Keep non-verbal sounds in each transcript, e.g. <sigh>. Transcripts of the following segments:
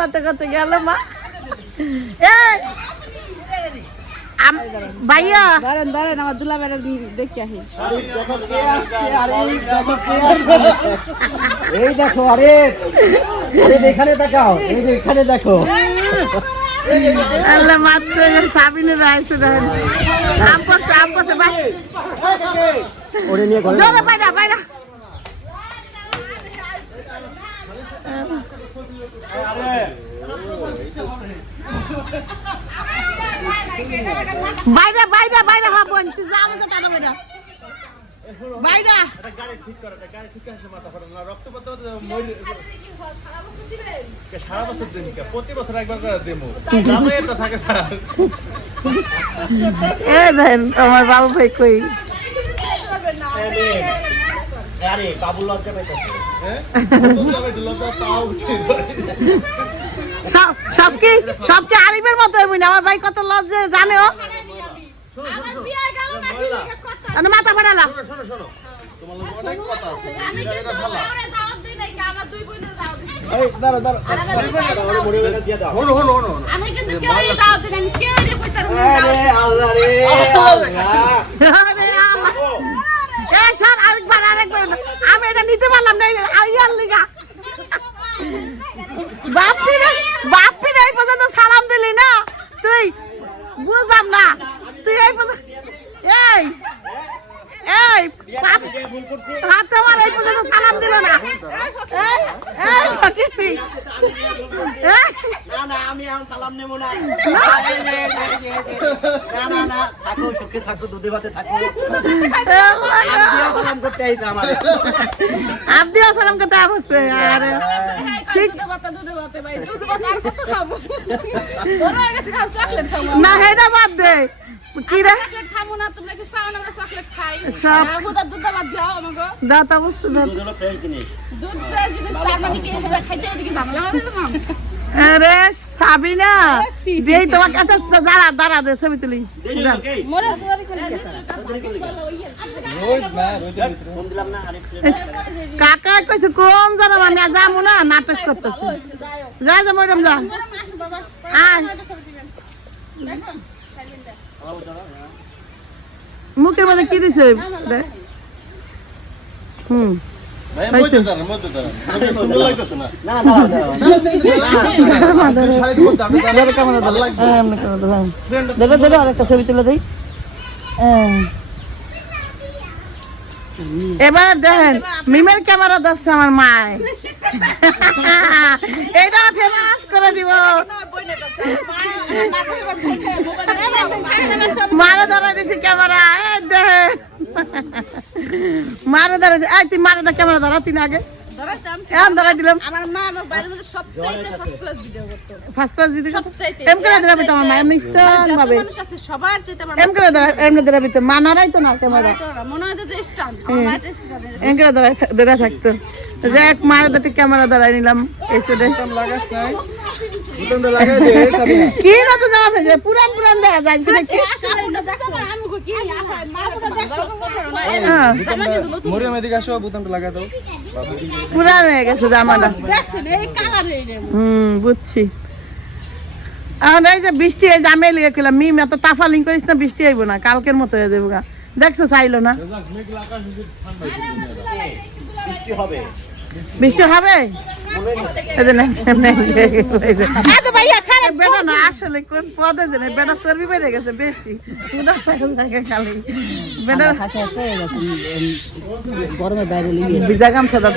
কত কত গেল মা। এই আম- ভাইয়া। দাঁড়ান দাঁড়ান আমার দুলা বেড়া দেখে আহি। এই দেখো আরে এখানে দেখাও এই যে এখানে দেখো। আল্লাহ মাত্র সাবিনের আইসে দেখেন। আম পড়ছে আম পড়ছে ভাই। ওরে নিয়ে বাইরা বাইরা বাইরা বাইরা হ্যাঁ বোন তুই যা আমাকে দাদা বাইরা বাইরা সারা বছর দিন কে? প্রতি বছর একবার করে দেবো দামে এটা থাকে স্যার। এ আমার বাবু ভাই কই? আরে কাবুল লজ্জা পেয়েছে পাওয়া উচিত। সব সব কি সব কি আরিফের মতো হইবি না? আমার ভাই কত লজ্জে জানে ও। মাথা ফাটালা। শোনো শোনো অনেক কথা আছে। এই আমি কিন্তু কেউ দাও দিন আমি কেউ কইতার আরে আল্লাহ রে আরে আল্লাহ। এ স্যার আরেকবার আরেকবার। আমি এটা নিতে পারলাম না আইয়ার লিগা। বাপ্পি রে এই পর্যন্ত সালাম দিলি না। তুই বুঝলাম না। তুই এই পর্যন্ত এই এই হাত আমার এই পর্যন্ত সালাম দিল না। এই এই ফকির না না আমি এখন সালাম নেব না। নে, নে, নে, নে। না না না থাকো সুখে থাকো দুধে ভাতে থাকো। আমি সালাম করতে আইছে আমার। আপনি সালাম করতে বসছে আর। ঠিক। না হেটা বাদ দে। দাতা আরে সাবিনা যেই তোমার কাছে দাঁড়া দাঁড়া দে ছবি তুলি। কাকা কইছে কোন জানো আমি আর যাব না নাটক করতেছি। যা। যা ম্যাডাম যা আয়। মুখের মধ্যে কি দিছে হুম হ্যাঁ, হ্যাঁ। আরেকটা ছবি তুলে দিই হ্যাঁ। এবার দেখেন মিমের ক্যামেরা ধরছে আমার মায় এটা ফেমাস করে দিব মারে ধরা দিছি ক্যামেরা ধরা দি- এই তুই মারে ধর ক্যামেরা ধরা তিন আগে। এখন ধরা দিলাম। আমার মা আমার বাড়ির মধ্যে সবচাইতে ফার্স্ট ক্লাস ভিডিও করতো ফার্স্ট ক্লাস ভিডিও সবচাইতে এম করে ধরাবি তোমার মা এমনি স্টান যত ভাবে। মানুষ সবার চাইতে আমার এম করে ধরা এমনি ধরাবি তো মা নড়াই তো না ক্যামেরা। মা মনে হয় যে স্টান আমার মাটা স্টান এম করে ধরা ধরা থাকতো। যে এক মারে দুটি ক্যামেরা ধরাই নিলাম এই সাইডে দে কি না তো জামা ফেলে পুরান পুরান দেখা যায় হ্যাঁ, জামা কিন্তু নতুন মরিয়ম এদিকে আসো বুতনটা লাগাই দাও। পুরান হয়ে গেছে জামাটা। দেখছেন এই কালার এই রে হুম বুঝছি। আর এই যে বৃষ্টি এই জামে লিয়ে খেলাম মিম এত তাফালিং করিস না বৃষ্টি আইব না কালকের মতো হয়ে যাব গা। দেখছ চাইলো না? বৃষ্টি হবে। বৃষ্টি হবে? আসলে কোন পদে জানে বেটা চর্বি বেড়ে গেছে বেশি। গরমে বাইরে ভিজা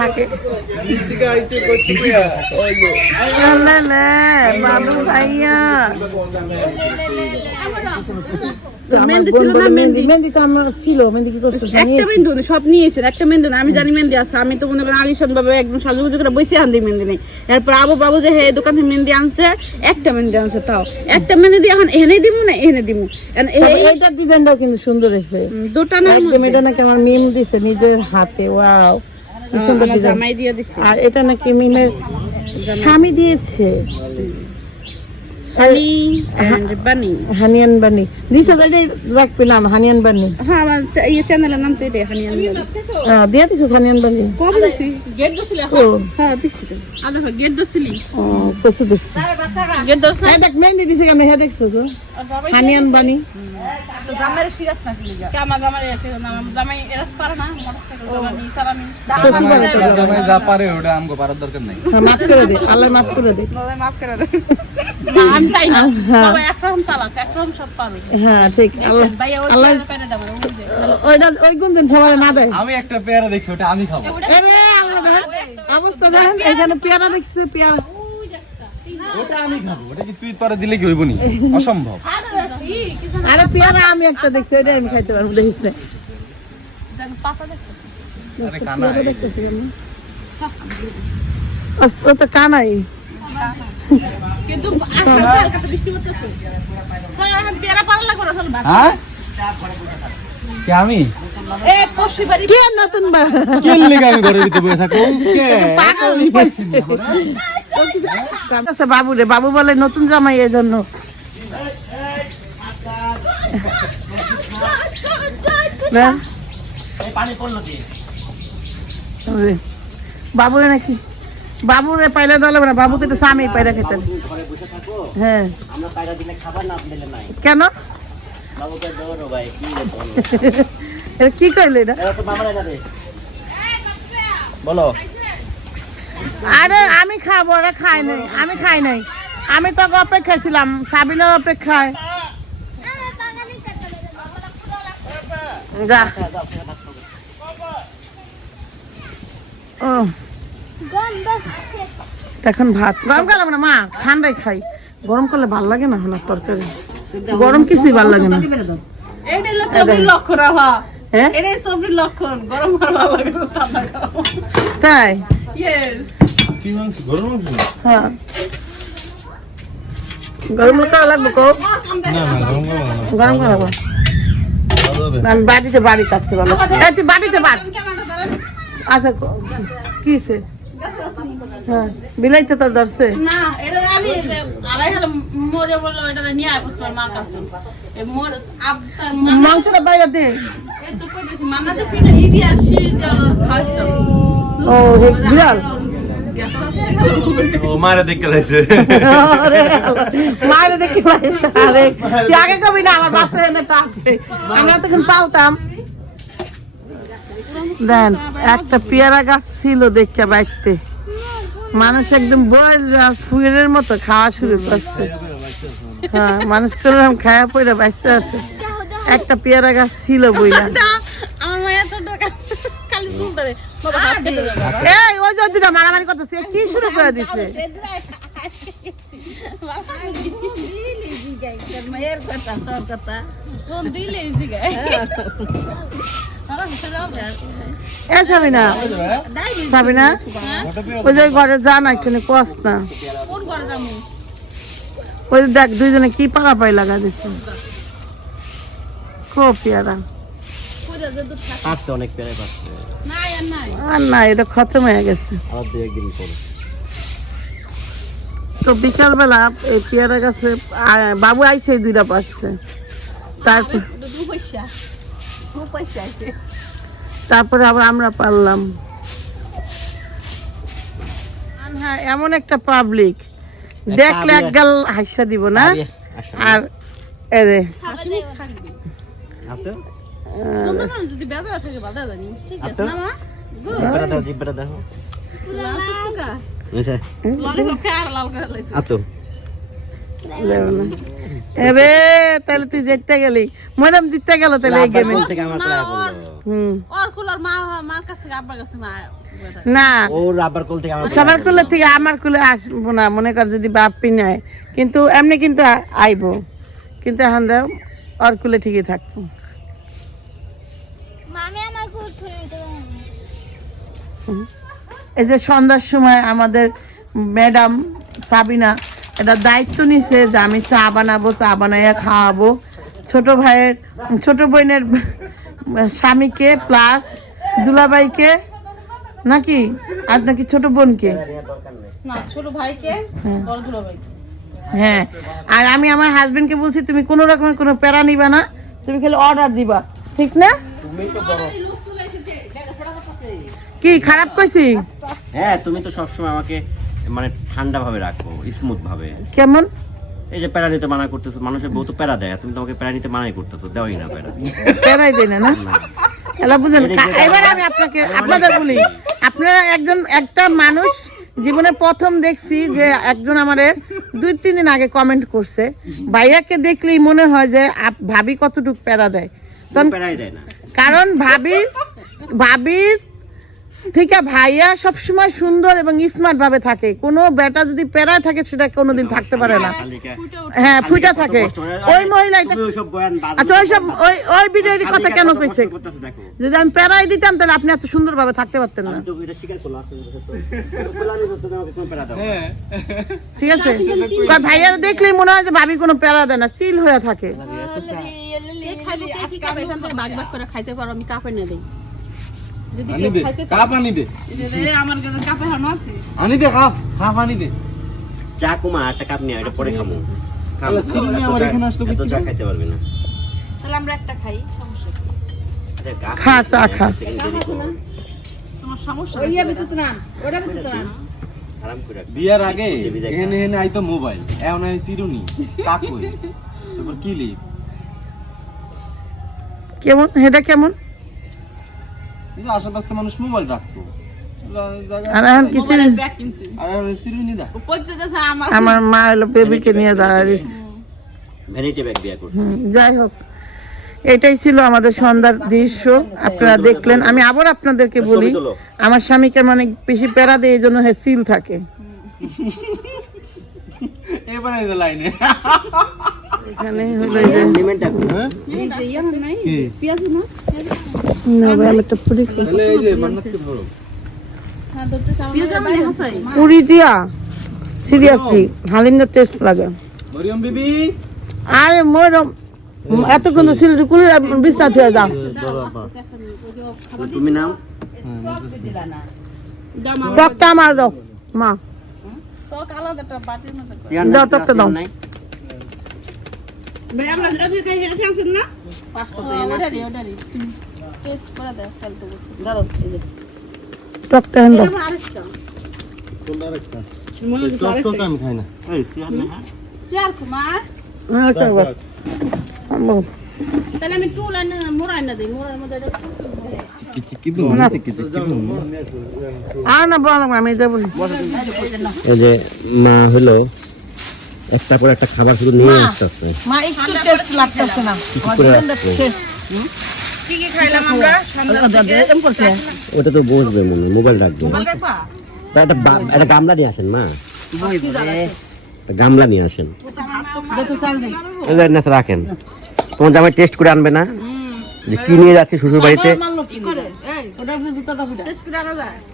থাকে। ভাইয়া। একটা মেহেন্দি না, সব নিয়েছেন একটা মেহেন্দি না আমি জানি মেহেন্দি আছে আমি তো মনে করেন আলিশান বাবা একদম সাজুগুজু করে বসে আন দিই মেহেন্দি নেই। এরপর আবু বাবু যে হে দোকান থেকে মেহেন্দি আনছে একটা মেহেন্দি আনছে তাও। একটা মেহেন্দি এখন এনে দিব না এনে দিব এইটার ডিজাইনটাও কিন্তু সুন্দর হয়েছে। দুটা না এটা নাকি আমার মিম দিছে নিজের হাতে ওয়াও সুন্দর ডিজাইন জামাই দিয়ে দিছে। আর এটা নাকি মিমের স্বামী দিয়েছে। হানি এন্ড বানি হানিয়ান বানি দিছে যাই রাখ পেলাম হানিয়ান বানি হ্যাঁ আমার এই ইয়ে চ্যানেলের নাম তো এটাই হানি বানি হ্যাঁ দিয়া দিছে হানিয়ান বানি কবে দিছি গেট দছিলি ও হ্যাঁ দিছি তো আদা গেট দছিলি ও, কসু দিচ্ছে গেট দছ না দেখ মেহেন্দি দিছে আমি হ্যাঁ দেখছ তো হানিয়ান বানি হ্যাঁ, মাফ করে দে আল্লাহ মাফ করে দে। মাফ করে দে। না আমি চাই না। সবাই একরকম চালাক একরকম সব পারে হ্যাঁ ঠিক। আল্লাহ ভাইয়া ওই আল্লাহ পেরে দেবো ওই যে। ওইটা ওই গুঞ্জন সবার না দেয়? আমি একটা পেয়ারা দেখছি ওটা আমি খাব। অবস্থা দেখেন এখানে পেয়ারা দেখছে পেয়ারা। ওটা আমি খাব ওটা কি তুই তোরা দিলে কি হইব নি? <laughs> অসম্ভব। আরে পেয়ারা আমি একটা দেখছি ওইটা আমি খাইতে পারব দেখিস না। আরে কানা ও তো কানাই। কিন্তু করে আসলে হ্যাঁ আমি কে নতুন বা কে লিগে আমি ঘরের বসে থাকব কে? আমি পাইছি না। আচ্ছা বাবু রে বাবু বলে নতুন জামাই এই জন্য ওরে, বাবুরে নাকি? বাবুরে পাইলে দলে না বাবুকে তো স্বামী খেতেন হ্যাঁ। পায়রা দিলে নাই। কেন? কি বলো। এটা? বলো। আরে আমি খাব ওরা খাই নাই। আমি খাই নাই। আমি তো অপেক্ষায় ছিলাম সাবিনার অপেক্ষায়। যা। ও। এখন ভাত গরম করলাম না মা ঠান্ডায় খাই। গরম করলে ভালো লাগে না হলো তরকারি? গরম কিছুই ভালো লাগে না। লক্ষণ হ্যাঁ? তাই? ইয়েস কি মাংস? গরুর মাংস হ্যাঁ। গরম লাগবে কো? না না গরম গরম গরম ভালো আমি বাড়িতে বাড়ি এই তুই বাড়িতে বাড়। আচ্ছা ক-? হ্যাঁ বিলাইতে তোর ধরছে। না এটা আমি আড়াই হাজার মরে বলল এটা নিয়ে আয় বসলাম মার কাছে মোর আবতার মাংসটা বাইরে দে। তো কই দিছি মান্না ইদি আর সিঁড়ি দিয়ে খাইতাম ও হে বিড়াল? ও মারে দেখতে লাইছে আরে মায়ের দেখি লাইছে আরে তুই আগে কবি না আমার বাচ্চা এনে টাকছে আমরা তখন পালতাম। দেন একটা পেয়ারা গাছ ছিল দেখতে বাইতে মানুষ একদম বয়রা মতো খাওয়া শুরু করছে। হ্যাঁ মানুষ করলাম খাওয়া পড়ে বাঁচতে আছে। একটা পেয়ারা গাছ ছিল বইলা। এই, ওই মারামারি করতেছে কি শুরু করে দিছে? ওই যে ঘরে একটু না ওই দেখ, দুইজনে কি পাড়া পাই লাগা দিছে। খুব পেয়ারা। দুধ অনেক পেরে পাচ্ছে। আর না এটা খতম হয়ে গেছে। আর দু একদিন পরে। তো বিকালবেলা এই পেয়ারা গাছে বাবু আইসে দুইটা পাচ্ছে তারপর তারপরে আবার আমরা পারলাম। হ্যাঁ এমন একটা পাবলিক দেখলে এক গাল হাসা দিব না। আর এরে হাসি থাকবে আতো সুন্দর মানুষ যদি বেদনা থাকে বাধা জানি। ঠিক আছে আচ্ছা। না মা? জিব্বাটা দাও জিব্বাটা দাও বুঝছে ললিপপ খেয়ে লাল করে লাইছে আতো দেব তাহলে তুই জিততে গেলি। ম্যাডাম জিততে গেল তাহলে এই গেমে থেকে আমার ক্লাস বলল। হুম। ওর কুলার মা মার কাছ থেকে আব্বার কাছে না না। ওর আব্বার কোল থেকে আমার সবার কুলের থেকে আমার কুলে আসব না মনে কর যদি বাপ্পি নেয় কিন্তু এমনি কিন্তু আইবো। কিন্তু এখন দেখ ওর কুলে ঠিকই থাকব। এই যে সন্ধ্যার সময় আমাদের ম্যাডাম সাবিনা এটা দায়িত্ব নিছে যে আমি চা বানাবো চা বানাইয়া খাওয়াবো। ছোট ভাইয়ের ছোট বোনের স্বামীকে প্লাস দুলাভাইকে নাকি? আর নাকি ছোট বোনকে? না ভাইকে বড় দুলো ভাইকে হ্যাঁ। আর আমি আমার হাজবেন্ডকে বলছি তুমি কোনো রকমের কোনো প্যারা নিবা না তুমি খালি অর্ডার দিবা ঠিক না? কি খারাপ কইছি? হ্যাঁ তুমি তো সবসময় আমাকে মানে ঠান্ডা ভাবে রাখো স্মুথ ভাবে কেমন? এই যে প্যারা নিতে মানা করতেছো মানুষের বউ তো প্যারা দেয় তুমি তোমাকে প্যারা নিতে মানাই করতেছো দেওয়াই না প্যারা। প্যারাই দেয় না না। এলা বুঝেন এবার আমি আপনাকে আপনাদের বলি আপনারা একজন একটা মানুষ জীবনে প্রথম দেখছি যে একজন আমারে দুই তিন দিন আগে কমেন্ট করছে। ভাইয়াকে দেখলেই মনে হয় যে ভাবি কতটুক প্যারা দেয়। দেয় না। কারণ ভাবির ভাবির থেকে ভাইয়া সবসময় সুন্দর এবং স্মার্ট ভাবে থাকে। কোনো বেটা যদি প্যারায় থাকে সেটা কোনোদিন থাকতে পারে না। হ্যাঁ ফুটা থাকে। ওই বাদ আচ্ছা ওই সব ওই ওই ভিডিওর কথা কেন কইছে যদি আমি প্যারাই দিতাম তাহলে আপনি এত সুন্দর ভাবে থাকতে পারতেন না। আমি তো এটা স্বীকার করলাম, তুমি তো। সত্য। কিন্তু বললাম যে তুমি আমাকে কোনো প্যারা দাও না। ঠিক আছে? ভাইয়া দেখলেই মনে হয় যে ভাবি কোনো প্যারা দেয় না চিল হয়ে থাকে। খাইতে পারো আমি কাপে নিয়ে দিই। আনি দে কাপ আনি দে। আমার কাছে কাপে আছে। আনি দে কাপ কাপ আনি দে। চা কুমা একটা কাপ নিয়ে এটা পরে খাব। খাব। তাহলে চিনি আমার এখানে আসলো কি চা খাইতে পারবে না। তাহলে আমরা একটা খাই সমস্যা কি? আরে গা- খা, চা খা। এক সেকেন্ড দেরি করো। তোমার সমস্যা ওইয়া বিচুত না? ওটা বিচুত না? আরাম করে রাখো। বিয়ার আগে। এখানে এখানে আইতো মোবাইল আই চিরুনি কাকুই তারপর কি লিপ কেমন এটা কেমন? কিন্তু আশেপাশে মানুষ মোবাইল রাখতো। আমার আমার মা বেবিকে নিয়ে দাঁড়ায় যাই হোক। এটাই ছিল আমাদের সন্ধ্যার দৃশ্য। আপনারা দেখলেন। আমি আবার আপনাদেরকে বলি। আমার স্বামীকে মানে বেশি প্যারা দেয় এই জন্য হে সিল থাকে। <laughs> এবার <laughs> এই যে লাইনে এখানে হলো এই যে লিমেন্টটা না ভাই, আমি একটা পুরি খাই। তাহলে এই যে মান্নাতকে ধরো। পুরি দিয়া? সিরিয়াসলি হালিমদের টেস্ট লাগে। মরিয়ম বিবি? আরে মরম এতক্ষণ তো সিলিন্ডার কুলি বিস্তার হয়ে যাও। তুমি নাও। টকটা আমার দাও। মা। দাও, দাও। আমরা যেটা দিয়ে খাই সেটা আনছেন না পাঁচটা তো ওটারি ওটারি টেস্ট করে দাও তাহলে তো বুঝতে ধরো এই যে টকটা হেন দাও আমার আরেকটা টক টক আমি খাই না? চেয়ার কুমার হ্যাঁ, ওটা। তাহলে আমি টুল আনে আনে দিই মধ্যে এই যে মা হলো একটা পর একটা খাবার শুধু নিয়ে আসতেছে মা একটু টেস্ট লাগতেছে না। শেষ। কি কি খাইলাম আমরা? ওটা তো বসবে মনে মোবাইল রাখবে। তা একটা একটা গামলা নিয়ে আসেন মা। একটা গামলা নিয়ে আসেন। রাখেন। তোমার জামাই টেস্ট করে আনবে না? যে কি নিয়ে যাচ্ছে শ্বশুর বাড়িতে করে? করে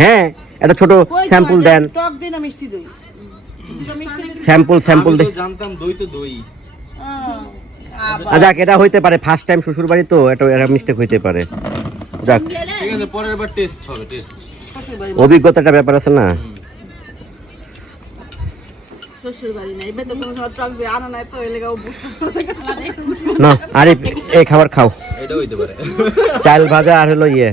হ্যাঁ একটা ছোট স্যাম্পল দেন। টক দিই না মিষ্টি দই? স্যাম্পল স্যাম্পল জানতাম দই তো দই। যাক এটা হইতে পারে ফার্স্ট টাইম শ্বশুর বাড়ি তো এটা এটা মিস্টেক হইতে পারে। যাক। ঠিক আছে। পরের বার টেস্ট হবে টেস্ট অভিজ্ঞতাটা ব্যাপার আছে না? শ্বশুর বাড়ি নাই এবার তো কোনো সময় টক দিয়ে আনা নাই তো এর লেগে ও বুঝতে না আরে এই খাবার খাও। চাল ভাজা আর হলো ইয়ে।